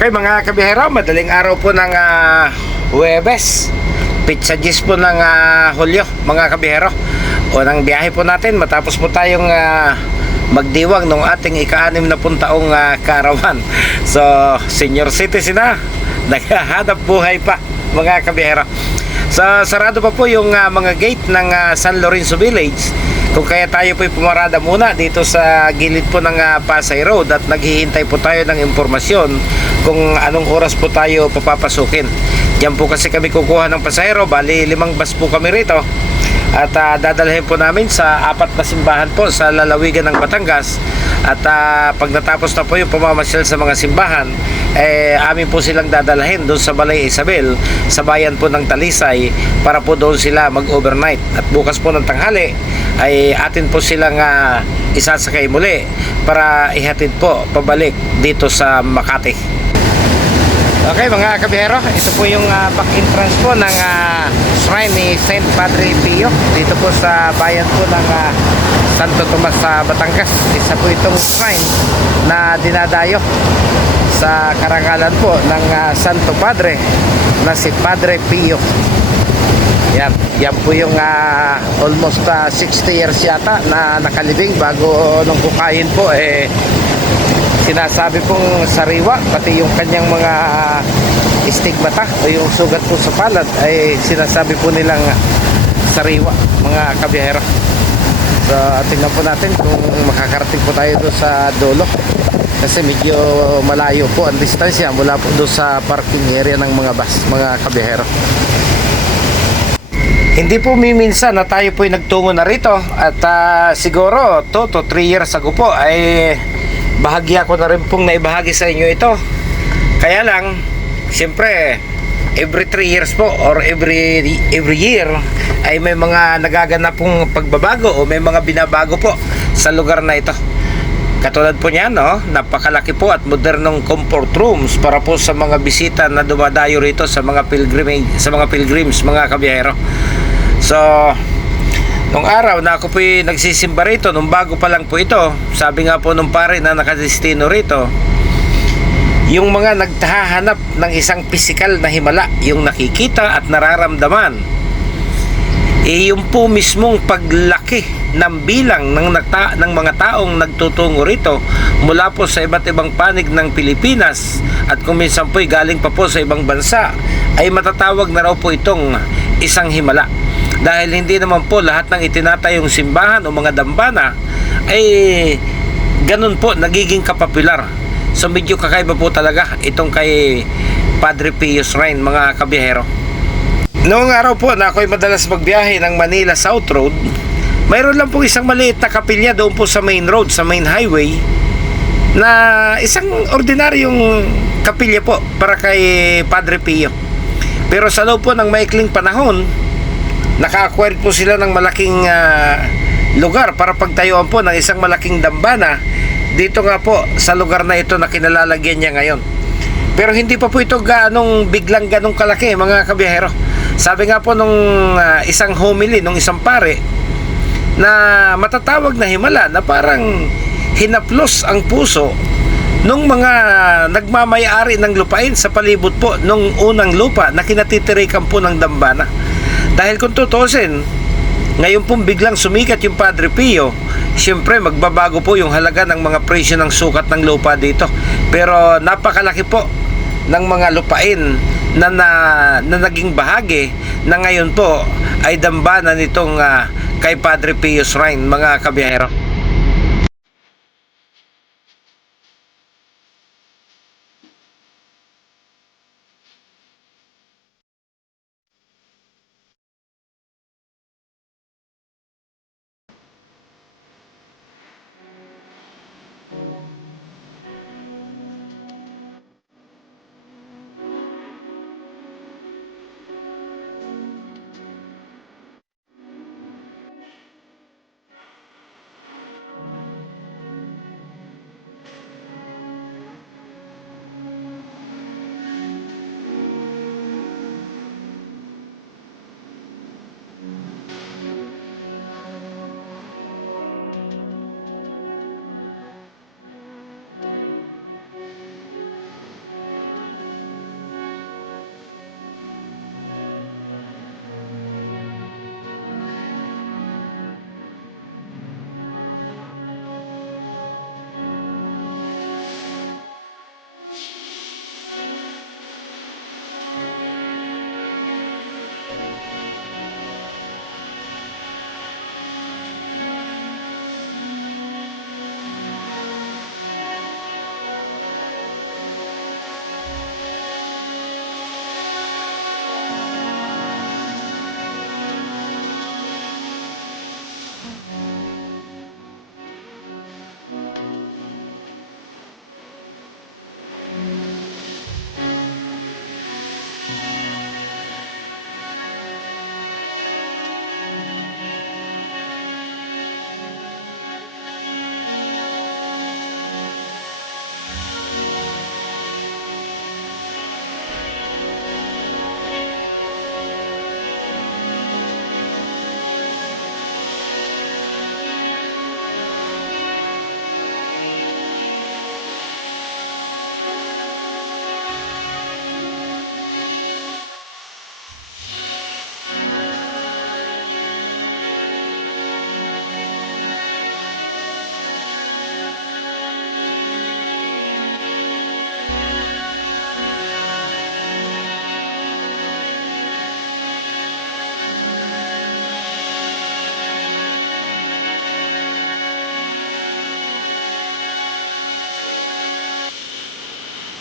Okay mga kabihero, madaling araw po ng Huwebes, Pizza Gis po ng Hulyo mga kabihero. Unang biyahe po natin matapos po tayong magdiwang ng ating ika-6 na taong karawan. So senior citizen na, naghahanap buhay pa mga kabihero. So sarado pa po yung mga gate ng San Lorenzo Village. Kung kaya tayo po'y pumarada muna dito sa gilid po ng Pasay Road at naghihintay po tayo ng impormasyon kung anong oras po tayo papapasukin. Diyan po kasi kami kukuha ng pasahero, bali 5 bus po kami rito. At dadalhin po namin sa 4 na simbahan po sa lalawigan ng Batangas. At pag natapos na po yung pamamasyal sa mga simbahan, amin po silang dadalhin doon sa Balay Isabel, sa bayan po ng Talisay, para po doon sila mag-overnight. At bukas po ng tanghali ay atin po silang isasakay muli para ihatid po pabalik dito sa Makati. Okay mga kabihero, ito po yung back entrance po ng shrine ni Saint Padre Pio dito po sa bayan po ng Santo Tomas sa Batangas. Isa po itong shrine na dinadayo sa karangalan po ng Santo Padre na si Padre Pio. Yan po yung almost 60 years yata na nakalibing bago nung kukain po sinasabi pong sariwa, pati yung kanyang mga stigmata o yung sugat po sa palad ay sinasabi po nilang sariwa mga kabiyahero. So tingnan po natin kung makakarating po tayo doon sa dulo kasi medyo malayo po ang distansya mula po doon sa parking area ng mga bus mga kabiyahero. Hindi po miminsan na tayo po ay nagtungo na rito at siguro 2 to 3 years ago po ay bahagya ko na rin pong naibahagi sa inyo ito. Kaya lang, siyempre, every 3 years po or every year ay may mga nagaganap pong pagbabago o may mga binabago po sa lugar na ito. Katulad po niyan, no? Napakalaki po at modernong comfort rooms para po sa mga bisita na dumadayo rito sa mga pilgrims, mga kabiyahero. So, nung araw na ako po'y nagsisimba rito, nung bago pa lang po ito, sabi nga po nung pare na nakadestino rito, yung mga naghahanap ng isang pisikal na himala, yung nakikita at nararamdaman, yung po mismong paglaki ng bilang ng mga taong nagtutungo rito mula po sa iba't ibang panig ng Pilipinas at kung minsan po'y galing pa po sa ibang bansa, ay matatawag na raw po itong isang himala. Dahil hindi naman po lahat ng itinatayong simbahan o mga dambana ay ganun po nagiging kapopular. So medyo kakaiba po talaga itong kay Padre Pio Shrine mga kabiyahero. Noong araw po na ako'y madalas magbiyahe ng Manila South Road, mayroon lang po isang maliit na kapilya doon po sa main road, sa main highway, na isang ordinaryong kapilya po para kay Padre Pio. Pero sa loob po ng maikling panahon, naka-acquire po sila ng malaking lugar para pagtayuan po ng isang malaking dambana dito nga po sa lugar na ito na kinalalagyan niya ngayon. Pero hindi pa po ito biglang ganong kalaki mga kabiyahero. Sabi nga po nung isang homily, nung isang pare na matatawag na himala na parang hinaplos ang puso nung mga nagmamayari ng lupain sa palibot po nung unang lupa na kinatitirikan po ng dambana. Dahil kung tutusin, ngayon pong biglang sumikat yung Padre Pio, siyempre magbabago po yung halaga ng mga presyo ng sukat ng lupa dito. Pero napakalaki po ng mga lupain na naging bahagi na ngayon po ay dambana nitong kay Padre Pio Shrine mga kabiyahero.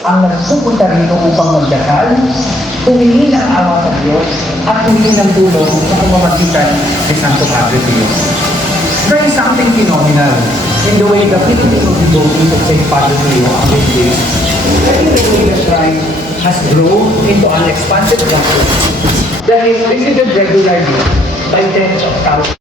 ang nagpupunta rito upang magdasal, humingi ng awa sa Diyos, at humingi ng tulong sa pamamagitan ni Santo Padre Pio. There is something phenomenal in the way the Filipino devotee of St. Padre Pio on this day, and in the way the shrine has grown into an expansive structure that is visited regularly by tens of thousands.